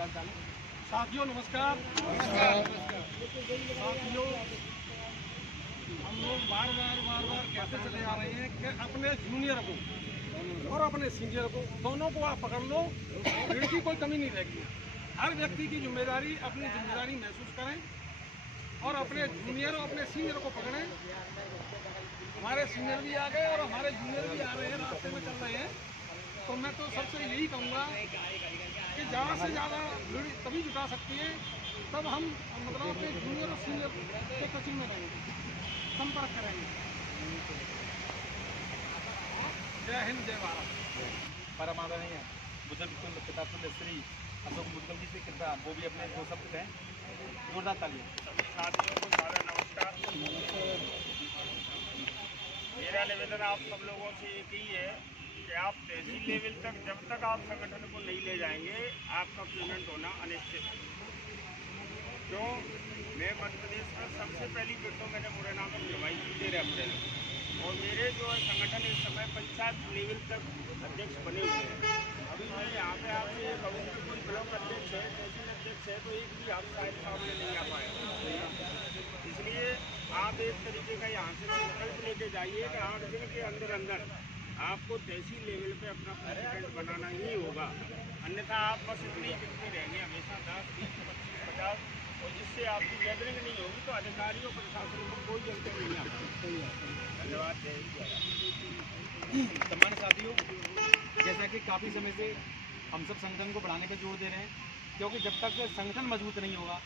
साथियों नमस्कार। साथियों, हम लोग बार बार कहते चले आ रहे हैं कि अपने जूनियर को और अपने सीनियर को दोनों को आप पकड़ लो, ऋण की कोई कमी नहीं रहेगी। हर व्यक्ति की जिम्मेदारी अपनी जिम्मेदारी महसूस करें और अपने जूनियर और अपने सीनियर को पकड़ें। हमारे सीनियर भी आ गए और हमारे जूनियर भी आ रहे हैं, रास्ते में चल रहे हैं। तो मैं तो सबसे यही कहूँगा कि ज़्यादा से ज़्यादा ऋण तभी जुटा सकते हैं तब हम मतलब अपने जूनियर और सीनियर के सचिव में रहेंगे, संपर्क करेंगे। जय हिंद, जय भारत। परमादरणीय बुजुर्ग पितातुल्य श्री अशोक मुद्गल जी से कृपया वो भी अपने 2 शब्द कहें। जोरदार तालियां। सभी साथियों को सादर नमस्कार। मेरा निवेदन आप सब लोगों से एक ही है कि आप तहसील लेवल तक जब तक आप संगठन को नहीं ले जाएंगे आपका पेमेंट होना अनिश्चित है। क्यों? मैं मध्य प्रदेश का सबसे पहली विंडो मैंने मुरैना में खुलवाई थी 13 अप्रैल को, और मेरे जो है संगठन इस समय पंचायत लेवल तक अध्यक्ष बने हुए हैं। अभी मैं यहाँ पे आपसे ये कहूँ कि कोई ब्लॉक अध्यक्ष है, तहसील अध्यक्ष है, तो एक भी आप शायद सामने नहीं आ पाएगा। इसलिए आप एक तरीके का यहाँ से संकल्प लेके जाइए कि 8 दिन के अंदर अंदर आपको तहसील लेवल पे अपना प्रेसिडेंट बनाना ही होगा। अन्यथा आप बस इतने ही दिखते रहेंगे हमेशा 10, 20, 25, 50, और जिससे आपकी गैदरिंग नहीं होगी तो अधिकारियों प्रशासन को कोई अंतर नहीं आता। धन्यवाद। सम्मानित साथियों, जैसा कि काफ़ी समय से हम सब संगठन को बढ़ाने पर जोर दे रहे हैं, क्योंकि जब तक संगठन मजबूत नहीं होगा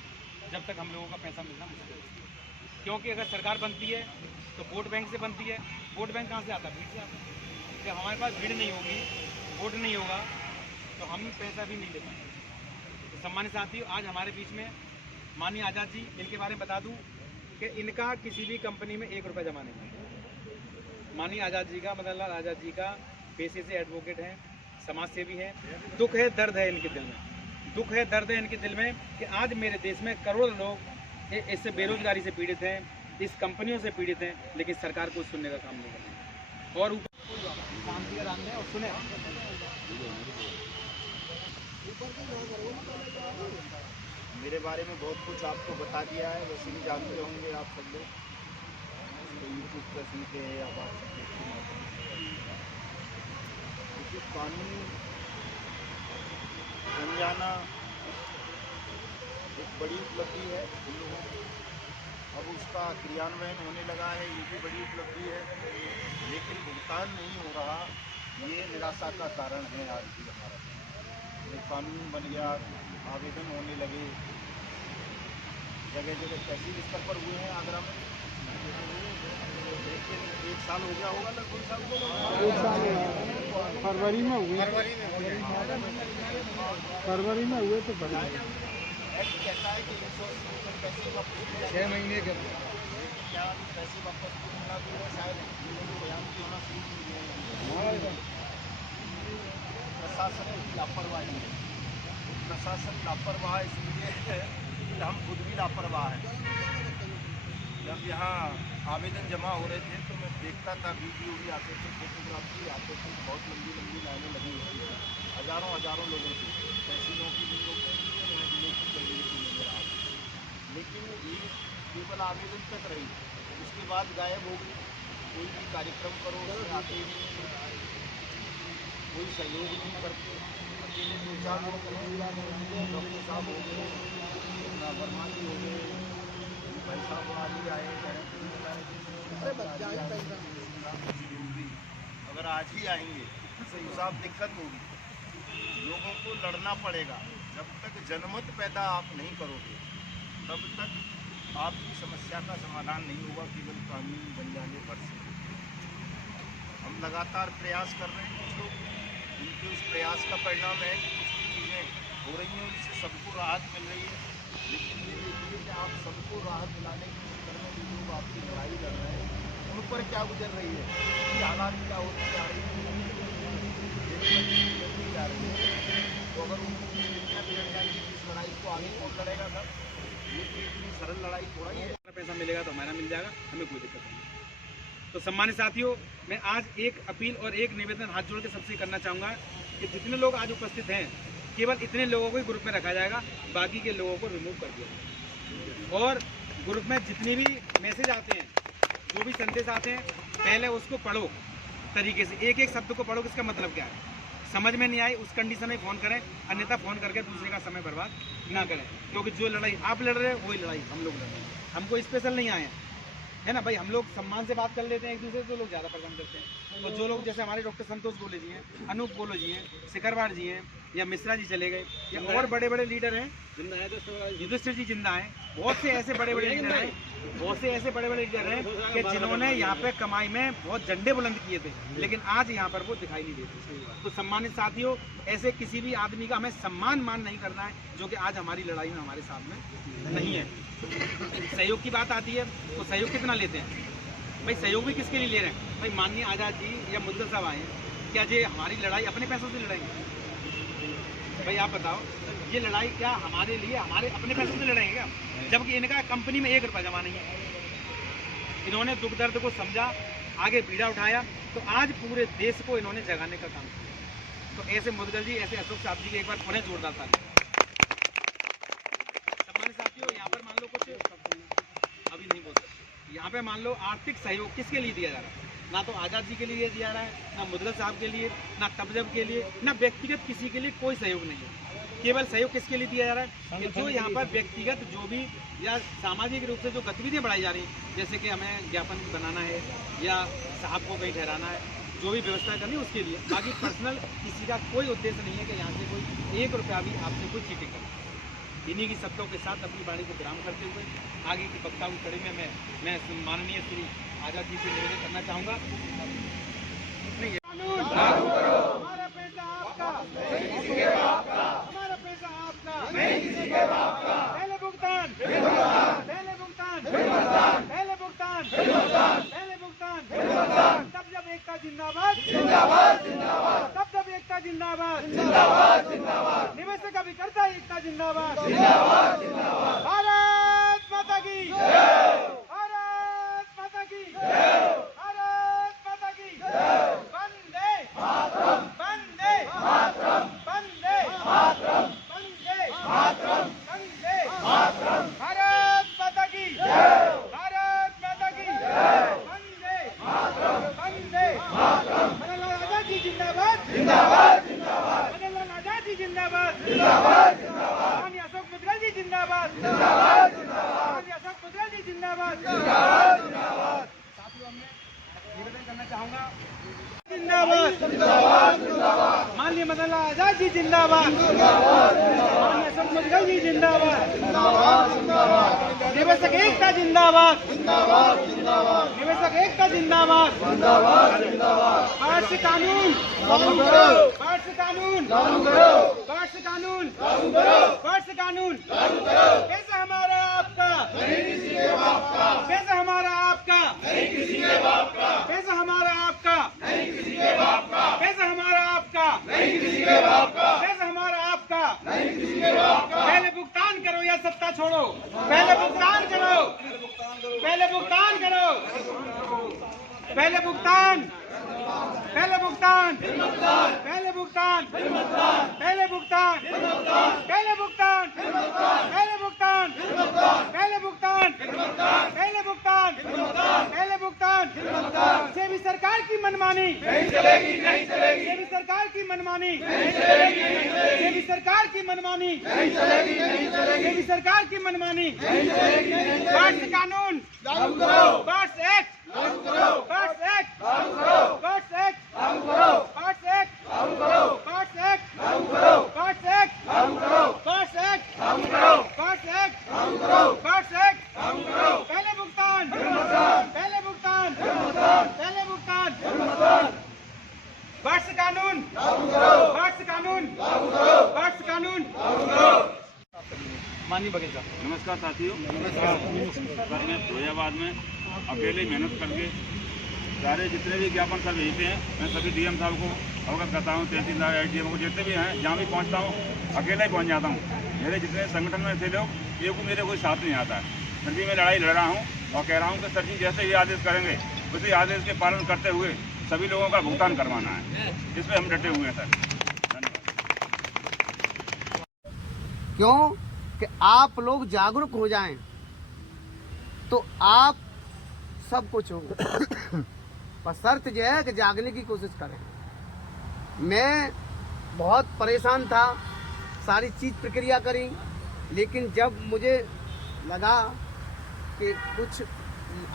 जब तक हम लोगों का पैसा मिलना मुश्किल है। क्योंकि अगर सरकार बनती है तो वोट बैंक से बनती है। वोट बैंक कहाँ से आता है? भीड़ से आता है। जब हमारे पास भीड़ नहीं होगी, वोट नहीं होगा, तो हम पैसा भी नहीं ले पाएंगे। तो सम्मानित साथियों, आज हमारे बीच में माननीय आज़ाद जी, इनके बारे में बता दूं कि इनका किसी भी कंपनी में 1 रुपया जमा नहीं है। माननीय आज़ाद जी का, मदन लाल आज़ाद जी का पेशे से एडवोकेट हैं, समाज सेवी हैं। दुख है, दर्द है इनके दिल में, दुख है, दर्द है इनके दिल में कि आज मेरे देश में करोड़ों लोग इससे बेरोजगारी से पीड़ित हैं, इस कंपनियों से पीड़ित हैं, लेकिन सरकार को सुनने का काम नहीं कर रही। और ऊपर शांति का राम है और सुने। मेरे बारे में बहुत कुछ आपको बता दिया है, वैसे भी जानते होंगे आप सब लोग, तो यूट्यूब पर सुनते हैं या बात देखते हैं। कानून बन जाना एक बड़ी उपलब्धि है उन लोगों को। अब उसका क्रियान्वयन होने लगा है, ये भी बड़ी उपलब्धि है, लेकिन भुगतान नहीं हो रहा, ये निराशा का कारण है। आज भी हमारा ये कानून बन गया, आवेदन होने लगे, जगह जगह तहसील स्तर पर हुए हैं आगरा में, लेकिन 1 साल हो गया होगा, लगभग 1 साल हो गया, फरवरी में हुए, फरवरी में हुए तो बड़ी एक्ट कहता है कि 180 पैसे वापस 6 महीने के क्या पैसे वापस मिला भी है, शायद बयान की होना शुरू प्रशासन की लापरवाही है। प्रशासन लापरवाह इसलिए है कि हम खुद भी लापरवाह हैं। जब यहाँ आवेदन जमा हो रहे थे तो मैं देखता था, वीडियो भी आते थे, फोटोग्राफी आते थे, बहुत लंबी लंबी लाइनें लगी होती थी, हज़ारों हज़ारों लोगों की, तहसीलों की भी लोग लेकिन ये केवल आवेदन तक रही, उसके बाद गायब हो गई। कोई भी कार्यक्रम करो उसमें आते ही नहीं, कोई सहयोग नहीं करते। अकेले 2-4 लोग डॉक्टर साहब हो गए, वर्मा जी हो गए, भाई साहब आज ही आए, अगर आज ही आएंगे तो साहब दिक्कत होगी, लोगों को लड़ना पड़ेगा। जब तक जनमत पैदा आप नहीं करोगे तब तक आपकी समस्या का समाधान नहीं होगा, केवल कानून बन जाने पर से। हम लगातार प्रयास कर रहे हैं, कुछ लोग उनके उस प्रयास का परिणाम है कि कुछ चीज़ें हो रही हैं, उससे सबको राहत मिल रही है। लेकिन ये देखिए कि आप सबको राहत दिलाने के चक्कर में जो लोग आपकी लड़ाई लड़ रहे हैं उन पर क्या गुजर रही है, उनकी हालात क्या होती जा रही है, जा रही है। तो अगर उनको बिगड़ जाएगी इस लड़ाई को आगे कौन लड़ेगा सर? ये इतनी सरल लड़ाई थोड़ा ही है। पैसा मिलेगा तो हमारा मिल जाएगा, हमें कोई दिक्कत नहीं। तो सम्मानित साथियों, मैं आज एक अपील और एक निवेदन हाथ जोड़ के सबसे करना चाहूँगा कि जितने लोग आज उपस्थित हैं केवल इतने लोगों को ही ग्रुप में रखा जाएगा, बाकी के लोगों को रिमूव कर दिया जाएगा। और ग्रुप में जितने भी मैसेज आते हैं, जो भी संदेश आते हैं, पहले उसको पढ़ो तरीके से, एक एक शब्द को पढ़ो, किसका मतलब क्या है, समझ में नहीं आई उस कंडीशन में फ़ोन करें, अन्यथा फ़ोन करके दूसरे का समय बर्बाद ना करें। क्योंकि जो लड़ाई आप लड़ रहे हो वही लड़ाई हम लोग लड़ रहे हैं। हमको स्पेशल नहीं आए हैं, है ना भाई, हम लोग सम्मान से बात कर लेते हैं एक दूसरे से, तो लोग ज़्यादा पसंद करते हैं। तो जो लोग जैसे हमारे डॉक्टर संतोष गोले जी हैं, अनूप गोले जी हैं, शिखरवाड़ जी हैं, या मिश्रा जी चले गए, या और बड़े बड़े लीडर हैं, युधिष्ठिर जी जिंदा हैं, बहुत से ऐसे बड़े बड़े लीडर हैं, बहुत से ऐसे बड़े बड़े लीडर हैं कि जिन्होंने यहाँ पे कमाई में बहुत झंडे बुलंद किए थे, लेकिन आज यहाँ पर वो दिखाई नहीं देते। तो सम्मानित साथियों, ऐसे किसी भी आदमी का हमें सम्मान मान नहीं करना है जो कि आज हमारी लड़ाई में हमारे साथ में नहीं है। सहयोग की बात आती है तो सहयोग कितना लेते हैं भाई, सहयोग भी किसके लिए ले रहे हैं भाई। माननीय आज़ाद जी या मुद्दल साहब आए हैं, क्या ये हमारी लड़ाई अपने पैसों से लड़ाएंगे भाई? आप बताओ, ये लड़ाई क्या हमारे लिए हमारे अपने पैसों से लड़ाएंगे क्या? जबकि इनका कंपनी में 1 रुपया जमा नहीं है। इन्होंने दुख दर्द को समझा, आगे बीड़ा उठाया, तो आज पूरे देश को इन्होंने जगाने का काम किया। तो ऐसे मुद्गल जी, ऐसे अशोक साहब जी के एक बार पुनः जोरदार ताली। सम्मानित साथियों, यहाँ पर मान लो कुछ अभी नहीं बोल सकते, यहाँ पे मान लो आर्थिक सहयोग किसके लिए दिया जा रहा है? ना तो आज़ाद जी के लिए दिया जा रहा है, ना मुद्गल साहब के लिए, ना तबजब के लिए, ना व्यक्तिगत किसी के लिए कोई सहयोग नहीं है। केवल सहयोग किसके लिए दिया जा रहा है कि जो यहाँ पर व्यक्तिगत जो भी या सामाजिक रूप से जो गतिविधियाँ बढ़ाई जा रही हैं, जैसे कि हमें ज्ञापन बनाना है या साहब को कहीं ठहराना है, जो भी व्यवस्था करनी है उसके लिए। बाकी पर्सनल किसी का कोई उद्देश्य नहीं है कि यहाँ से कोई 1 रुपया भी आपसे कोई चीटिंग करे। इन्हीं की शब्दों के साथ अपनी वाणी को विराम करते हुए आगे की वक्ताओं की कड़ी में मैं माननीय श्री आज़ाद जी से निवेदन करना चाहूँगा। हमारा पैसा आपका, हमारा पैसा आपका, पहले भुगतान, पहले भुगतान, पहले भुगतान, पहले भुगतान, तब जब एकता जिंदाबाद, तब जब एकता जिंदाबाद, निवेशक अभिकर्ता एकता जिंदाबाद, भारत माता की, भारत माता की, भारत माता की, वंदे मातरम, वंदे मातरम, वंदे मातरम, वंदे मातरम, वंदे मातरम, भारत माता की, भारत माता की, वंदे मातरम, वंदे मातरम, मदनलाल आज़ाद जी जिंदाबाद, जिंदाबाद, जिंदाबाद, मदनलाल आज़ाद जी जिंदाबाद, जिंदाबाद, जिंदाबाद, माननीय अशोक मुद्गल जी जिंदाबाद, जिंदाबाद, जिंदाबाद, माननीय अशोक मुद्गल जी जिंदाबाद, जिंदाबाद, जिंदाबाद। साथियों, मैं निवेदन करना चाहूँगा, जिंदाबाद, जिंदाबाद, जिंदाबाद, माननीय मदनलाल आज़ाद जी जिंदाबाद, जिंदाबाद, माननीय अशोक मुद्गल जी जिंदाबाद, जिंदाबाद, जिंदाबाद, निवेशक एकता जिंदाबाद, जिंदाबाद, जिंदाबाद, निवेशक एकता जिंदाबाद, जिंदाबाद, जिंदाबाद, पार्ट से कानून लागू करो, पार्ट से कानून लागू करो, पार्ट से कानून लागू करो, पार्ट से कानून लागू करो। पैसा हमारा आपका, नहीं किसी के बाप का, पैसा हमारा आपका, नहीं किसी के बाप का, पैसा हमारा आपका, नहीं किसी के बाप का, पैसा हमारा आपका, नहीं किसी के बाप का, पैसा हमारा आपका, नहीं किसी के बाप का। पहले भुगतान करो या सत्ता छोड़ो, पहले भुगतान करो, पहले भुगतान करो, पहले भुगतान, पहले भुगतान, पहले भुगतान, पहले भुगतान, पहले भुगतान, पहले भुगतान, पहले भुगतान, पहले भुगतान, पहले भुगतान। सेवी सरकार की मनमानी नहीं चलेगी, नहीं चलेगी, सेवी सरकार की मनमानी नहीं चलेगी, नहीं चलेगी, सेवी सरकार की मनमानी नहीं चलेगी, नहीं चलेगी, सेवी सरकार की मनमानी नहीं चलेगी, नहीं चलेगी। बार्स कानून लागू करो, बार्स एक्ट लागू करो, बार्स एक्ट लागू करो, बार्स एक्ट लागू करो, बार्स एक्ट लागू करो, बार्स एक्ट लागू करो, बार्स एक्ट लागू करो, बार्स एक्ट लागू करो, बार्स एक्ट लागू करो, बार्स एक्ट लागू करो। पहले भुगतान, पहले भुगतान, पहले भुगतान, बार्स कानून लागू करो, बार्स कानून लागू करो, बार्स कानून लागू करो। माननीय बघेल साहब। नमस्कार साथियों, सर मैं फिरोजाबाद में अकेले मेहनत करके सारे जितने भी ज्ञापन सर भेजते हैं, मैं सभी डीएम साहब को अवगत करता हूँ, तहसीलदार एसडीएम को, जितने भी हैं जहाँ भी पहुँचता हूँ अकेला ही पहुँच जाता हूँ। मेरे जितने संगठन में थे लोग, एक को मेरे कोई साथ नहीं आता है। फिर भी मैं लड़ाई लड़ रहा हूँ और कह रहा हूँ कि सर जी जैसे भी आदेश करेंगे उसी आदेश के पालन करते हुए सभी लोगों का भुगतान करवाना है। इस पर हम डटे हुए हैं सर। धन्यवाद। क्यों कि आप लोग जागरूक हो जाएं तो आप सब कुछ होगा। पर शर्त यह है कि जागने की कोशिश करें। मैं बहुत परेशान था, सारी चीज़ प्रक्रिया करी, लेकिन जब मुझे लगा कि कुछ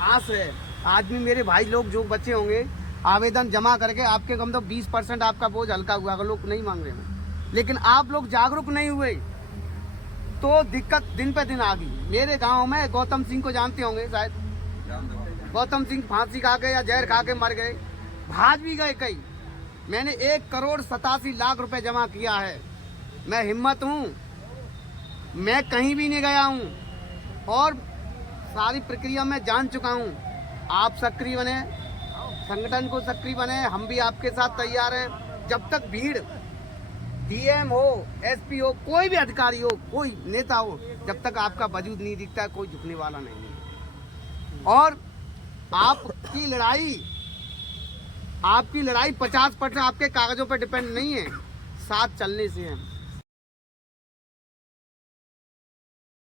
आस है, आज भी मेरे भाई लोग जो बच्चे होंगे आवेदन जमा करके आपके कम तो 20% आपका बोझ हल्का हुआ, अगर लोग नहीं मांग रहे हैं, लेकिन आप लोग जागरूक नहीं हुए तो दिक्कत दिन पे दिन आ गई। मेरे गांव में गौतम सिंह को जानते होंगे शायद, गौतम सिंह फांसी खा के या जहर खा के मर गए, भाग भी गए कई। मैंने 1,87,00,000 रुपए जमा किया है। मैं हिम्मत हूँ, मैं कहीं भी नहीं गया हूँ और सारी प्रक्रिया में जान चुका हूँ। आप सक्रिय बने, संगठन को सक्रिय बने, हम भी आपके साथ तैयार हैं। जब तक भीड़ डीएम हो, एसपी हो, कोई भी अधिकारी हो, कोई नेता हो, जब तक आपका वजूद नहीं दिखता है कोई झुकने वाला नहीं है। और आपकी लड़ाई 50% आपके कागजों पर डिपेंड नहीं है, साथ चलने से है।